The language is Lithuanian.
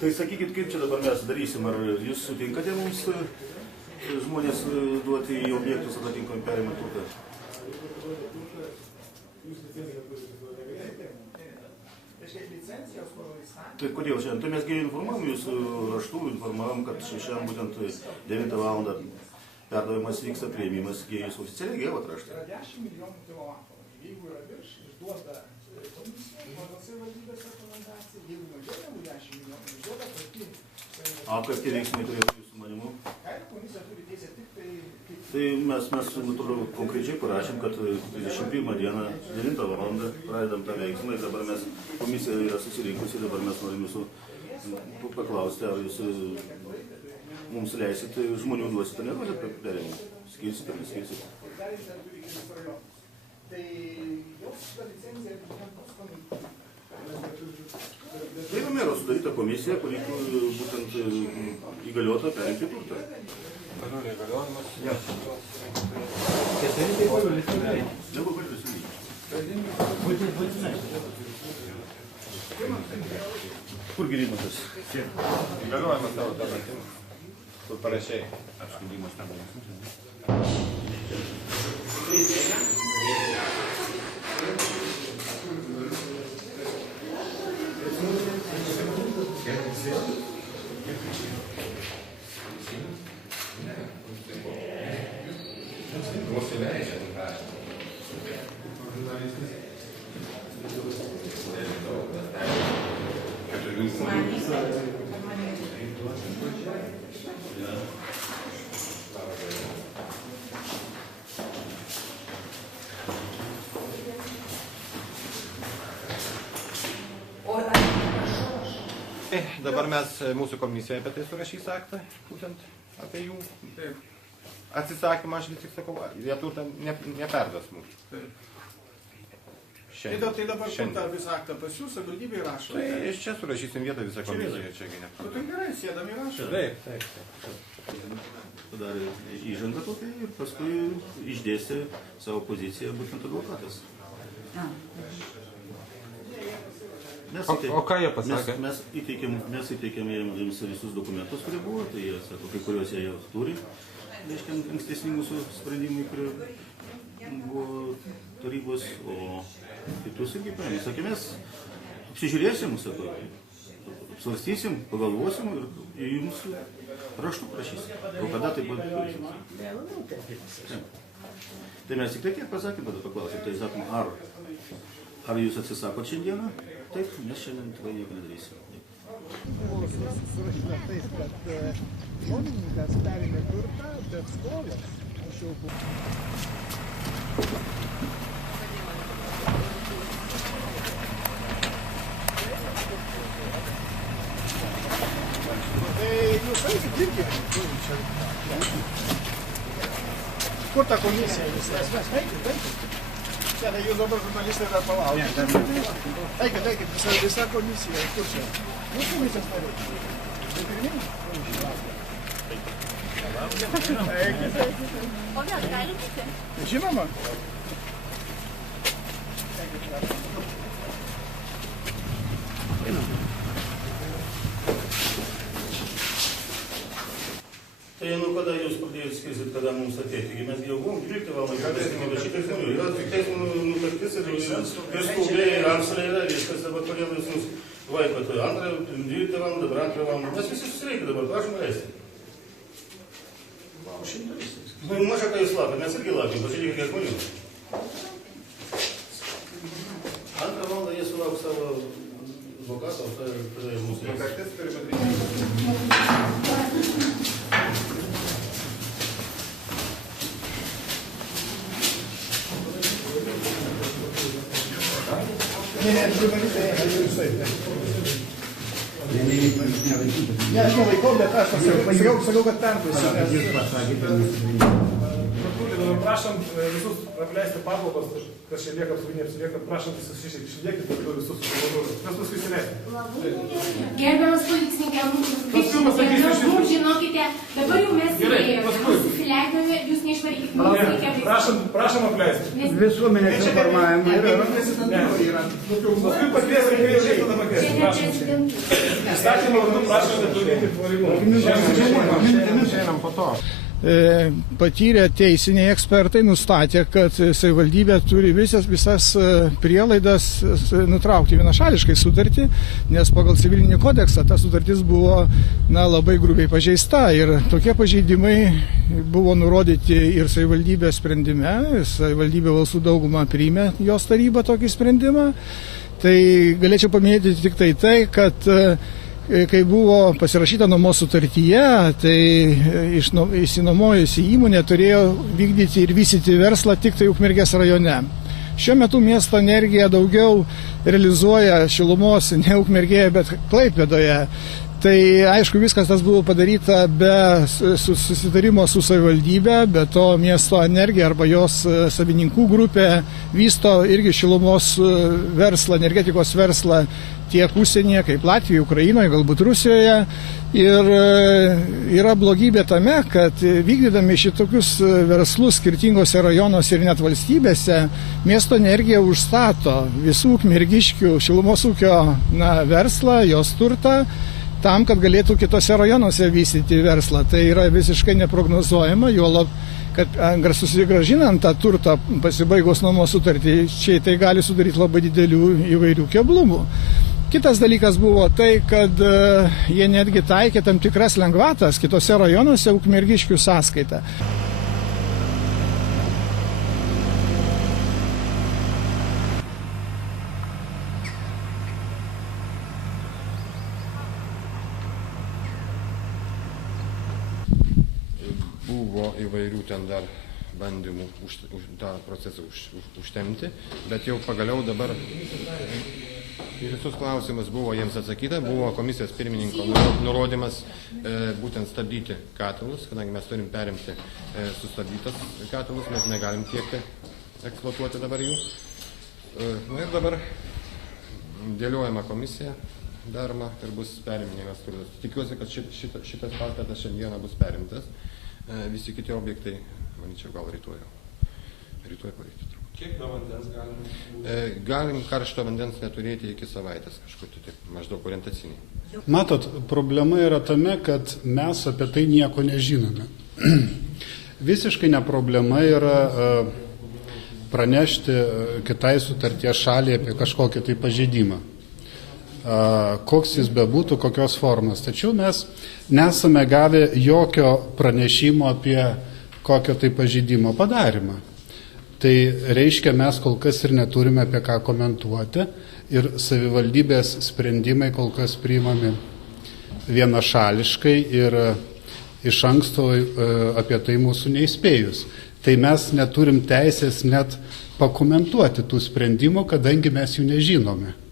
Tai sakykit, kaip čia dabar mes darysim, ar jūs sutinkate mums žmonės duoti į objektus, ar atinkam perimą turtą? Tai kodėl šiandien? Tai mes informavom jūsų raštų, informavom, kad šiandien būtent 9 valandą perdavimas vyksta, priėmimas, jūs oficialiai gavot raštą. 10 milijonų kilovatų. Jeigu yra virš, išduoda komisija, pagal savivaldybės rekomendaciją, jeigu mažiau negu 10 milijonų, išduoda pati savivaldybė. O kaip tie veiksmai turėtų jūsų manimu? Kainų komisija turi teisę tik tai... Tai mes natūralu konkrečiai parašėm, kad 31 dieną 9 valandą pradedam tą veiksmą ir dabar mes, komisija yra susirinkusi, dabar mes norim jūsų paklausti, ar jūs mums leisit žmonių duosit, ar neduosit perėjimą? Skirsit ar neskirsit? Tai jos šitą licenciją bus komitetą. Tai yra mero sudaryta komisija, kuri būtent įgaliota perimti turtą. Pažiūrė įgaliojimas. Negu valdžius Kur gyrimatas? Įgaliojimas tavo dabartinis. Kur parašiai. Apskundimas tam. Dabar mes mūsų komisijoje apie tai surašys aktą, būtent apie jų atsisakymą, aš vis tik sakau, jie turtą neperduos mūsų. Tai dabar tą visą aktą pas jūs, savivaldybė įrašo. Tai iš čia surašysim vietą visą komisiją, čiagi ne. Tai gerai, sėdam įrašo. Taip. Padarė įžangą tokia ir paskui išdėstė savo poziciją būtent advokatas. O ką jie pasakė? Mes įteikėm jiems visus dokumentus, kurie buvo, tai jie sako, kai kuriuos jie jau turi, reiškia, ankstesni mūsų sprendimai, kurie buvo tarybos, o kitus irgi paėmė. Sakė, mes apsižiūrėsim, sako, apsvarstysim, pagalvosim ir jums raštų prašysim. O kada tai buvo? Tai mes tik tiek pasakėm, tada paklausėm, tai sakom, ar jūs atsisakot šiandieną? Taip, mes šiandien tikrai nieko nedarysim. Buvo surašyta taip, kad nuomininkas perėmė turtą, bet skolas anksčiau buvo. Tai jūs eikit irgi. Kur ta komisija? Mes eikit. Tai jūs dabar žurnalistai dar palaukite. Eikit, visa komisija. Kur čia? Jūs komisijos nariai. Tai pirminis? Eikit. O vėl gali būti? Žinoma. Tai kada jūs pradėjot skirsit, kada mums ateiti? Taigi mes jau buvom 12 valandą, bet šitai žmonių. Yra teismų nutartis ir skubliai ir Amsalė yra viskas, dabar kodėl jūs mums vaikot 12 valandą, dabar 2 valandą. Mes visi susireikia dabar, prašom leisti. Maža ką jūs laukiat, mes irgi laukiam, pažiūrėkit, kiek žmonių. 2 valandą jie sulauks savo advokato, tada ir mūsų. Nutartis turi padaryti. Ne, žurnalistai, jūs taip. Ne, aš nelaikau, bet aš sakau, kad perduosiu. Prašom visus apleisti patalpas, kas čia lieka apsauginė apsilieka, prašom visus išliekti, visus susivažiuoti. Mes paskui įsileisim. Gerbiamas policininkė, žinokite, dabar jau mes įsileidome, jūs neišklausėte. Prašom apleisti. Visuomenės informavimo yra. Paskui pakviesime, kai jau tada pakviesime. Prašom. Įstatymą vardu prašome turėti pareigūnų. Šiandien po to. Patyrę teisiniai ekspertai nustatė, kad savivaldybė turi visas prielaidas nutraukti vienašališkai sutartį, nes pagal civilinį kodeksą ta sutartis buvo labai grubiai pažeista ir tokie pažeidimai buvo nurodyti ir savivaldybės sprendime, savivaldybė balsų daugumą priėmė jos taryba tokį sprendimą. Tai galėčiau paminėti tik tai, kad kai buvo pasirašyta nuomos sutartyje, tai išsinuomojusi įmonė turėjo vykdyti ir vystyti verslą tik tai Ukmergės rajone. Šiuo metu miesto energija daugiau realizuoja šilumos ne Ukmergėje, bet Klaipėdoje. Tai aišku, viskas tas buvo padaryta be susitarimo su savivaldybė, be to miesto energija arba jos savininkų grupė vysto irgi šilumos verslą, energetikos verslą tiek užsienyje, kaip Latvijoje, Ukrainoje, galbūt Rusijoje. Ir yra blogybė tame, kad vykdydami šitokius verslus skirtingose rajonuose ir net valstybėse, miesto energija užstato visų ukmergiškių šilumos ūkio verslą, jos turtą, tam, kad galėtų kitose rajonuose vystyti verslą. Tai yra visiškai neprognozuojama, juolab, kad susigrąžinant tą turtą pasibaigus nuomos sutartį, čia tai gali sudaryti labai didelių įvairių keblumų. Kitas dalykas buvo tai, kad jie netgi taikė tam tikras lengvatas kitose rajonuose ukmergiškių sąskaitą. Buvo įvairių ten dar bandymų tą procesą užtemti, bet jau pagaliau dabar į visus klausimus buvo jiems atsakyta, buvo komisijos pirmininko nurodymas būtent stabdyti katilus, kadangi mes turim perimti sustabdytas katilus, mes negalim tiekti, eksploatuoti dabar jų. Ir dabar dėliojama komisija daroma ir bus periminėjimas turtas. Tikiuosi, kad šitas pastatas šiandieną bus perimtas. Visi kiti objektai, manyčiau, gal rytoj pareikti. Kiek be vandens galime? Galim karšto vandens neturėti iki savaitės kažkur, taip, maždaug orientaciniai. Matot, problema yra tame, kad mes apie tai nieko nežinome. Visiškai ne problema yra pranešti kitai sutarties šaliai apie kažkokį tai pažeidimą. Koks jis bebūtų, kokios formos. Tačiau mes nesame gavę jokio pranešimo apie kokio tai pažeidimo padarymą. Tai reiškia, mes kol kas ir neturime apie ką komentuoti ir savivaldybės sprendimai kol kas priimami vienašališkai ir iš anksto apie tai mūsų neįspėjus. Tai mes neturim teisės net pakomentuoti tų sprendimų, kadangi mes jų nežinome.